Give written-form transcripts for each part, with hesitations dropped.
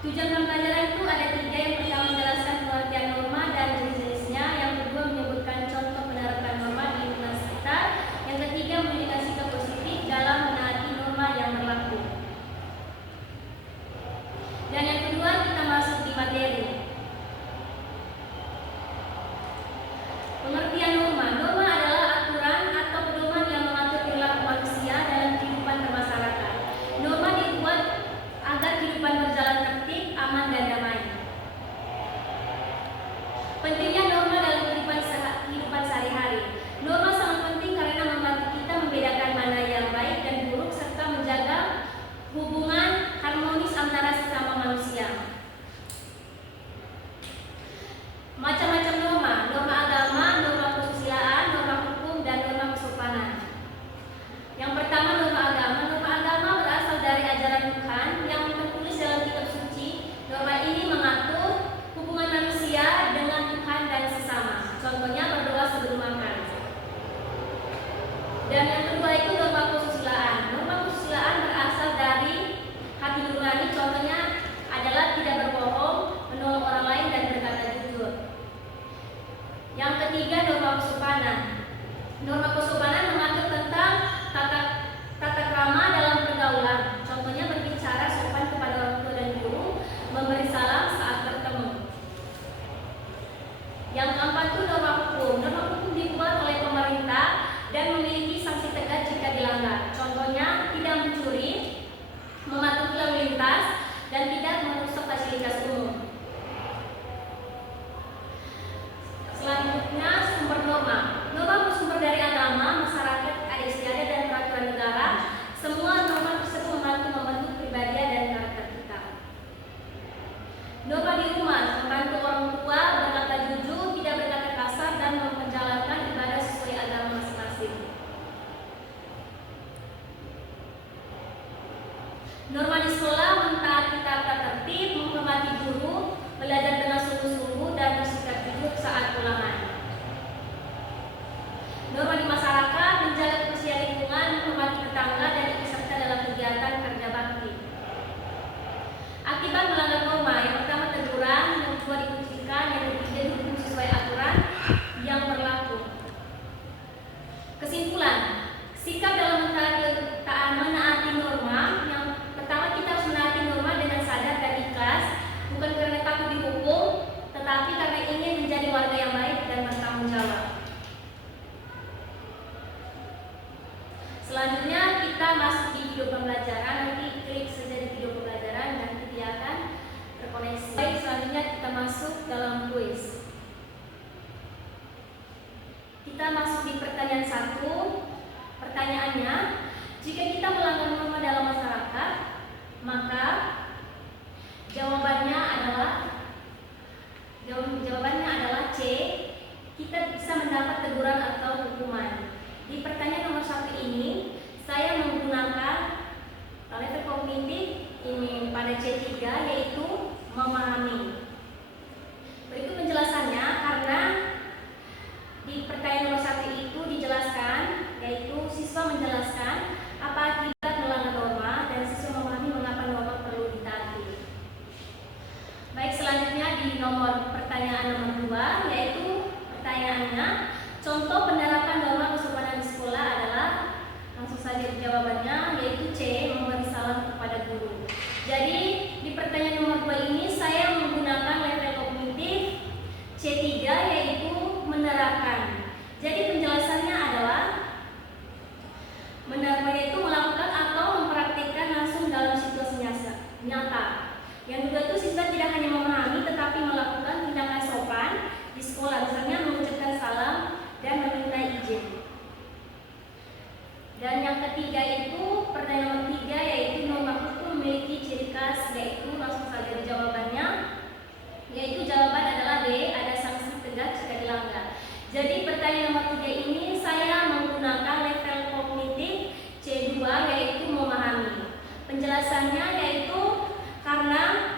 Tujuan pembelajaran itu ada tiga. Yang pertama menjelaskan pengertian norma dan jenis-jenisnya. Yang kedua menyebutkan contoh penerapan norma di lingkungan sekitar. Yang ketiga memberikan sikap positif dalam menaati norma yang berlaku. Dan yang kedua kita masuk di materi. Pengertian norma. Norma adalah aturan atau pedoman yang mengatur perilaku manusia dalam kehidupan bermasyarakat. Norma dibuat agar kehidupan berjalan tertib, aman, dan damai. Pentingnya norma dalam kehidupan sehari-hari. Norma sangat penting karena membantu kita membedakan mana yang baik dan buruk serta menjaga hubungan harmonis antara sesama manusia. Macam-macam norma, norma agama, norma kesusilaan, norma hukum, dan norma kesopanan. Yang pertama norma agama. Norma agama berasal dari ajaran Tuhan yang tertulis dalam kitab suci. Norma ini mengatur hubungan manusia dengan Tuhan dan sesama. Contohnya berdoa sebelum makan. Dan yang kedua itu norma kesusilaan. Norma kesusilaan berasal dari hati nurani. Contohnya adalah tidak berbohong, menolong orang lain, dan berkata jujur. Yang ketiga norma kesopanan. Norma kesopanan mengatur tentang tata krama dalam pergaulan. Contohnya berbicara sopan kepada orang tua dan guru, memberi salam saat bertemu. Yang keempat itu norma hukum. Norma hukum dibuat oleh pemerintah dan memiliki sanksi tegas jika dilanggar. Contohnya tidak mencuri, mematuhi lalu lintas, dan tidak merusak fasilitas umum. Selanjutnya sumber norma. Norma bersumber dari agama, masyarakat, adat istiadat, dan peraturan negara. Semua norma tersebut membentuk kepribadian dan karakter kita. Norma di rumah membantu orang tua berkata jujur, tidak berkata kasar, dan menjalankan ibadah sesuai agama masing-masing. Norma di sekolah mentaati tata tertib, menghormati guru, belajar dengan sungguh-sungguh, dan bersikap jujur saat ulangan. Norma di masyarakat menjaga kebersihan lingkungan, menghormati tetangga, dan ikut serta dalam kegiatan kerja bakti. Akibat melanggar norma, yang pertama teguran, yang kedua dikucilkan, yang ketiga dihukum sesuai aturan yang berlaku. Kesimpulan, sikap dalam menaati norma. Yang pertama kita harus menaati norma dengan sadar dan ikhlas, bukan karena takut dihukum, tetapi karena ingin menjadi warga yang baik dan bertanggung jawab. Selanjutnya kita masuk di video pembelajaran. Nanti klik saja di video pembelajaran dan dia akan terkoneksi. Baik, selanjutnya kita masuk dalam kuis. Kita masuk di pertanyaan 1. Pertanyaannya, jika kita melanggar norma dalam masyarakat, maka jawabannya adalah C. Kita bisa mendapat teguran atau hukuman. Di pertanyaan nomor 1 ini, saya menggunakan level kognitif ini pada C3, yaitu memahami. Berikut penjelasannya, karena di pertanyaan nomor 1 itu dijelaskan, yaitu siswa menjelaskan apa akibat melanggar norma dan siswa memahami mengapa norma perlu ditaati. Baik, selanjutnya di pertanyaan nomor 2, yaitu pertanyaannya, contoh penerapan norma kesopanan di sekolah adalah, langsung saja jawabannya, yaitu C, memberi salam kepada guru. Jadi di pertanyaan nomor 2 ini saya menggunakan level kognitif C3, yaitu menerapkan. Jadi penjelasannya adalah menerapkan itu melakukan atau mempraktikkan langsung dalam situasi nyata. Yang kedua itu siswa tidak hanya memahami tetapi melakukan tindakan sopan di sekolah, misalnya mengucapkan salam dan meminta izin. Dan yang ketiga itu pertanyaan nomor 3, yaitu norma hukum memiliki ciri khas, yaitu langsung saja di jawabannya, yaitu jawaban adalah D, ada sanksi tegas jika dilanggar. Jadi pertanyaan nomor 3 ini saya menggunakan level kognitif C2, yaitu memahami. Penjelasannya yaitu karena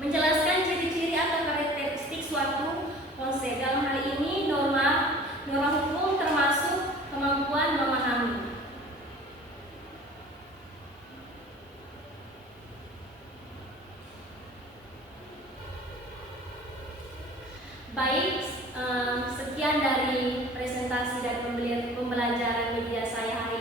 menjelaskan ciri-ciri atau karakteristik suatu konsep. Dalam hal ini norma hukum termasuk kemampuan memahami. Sekian dari presentasi dan pembelajaran media saya hari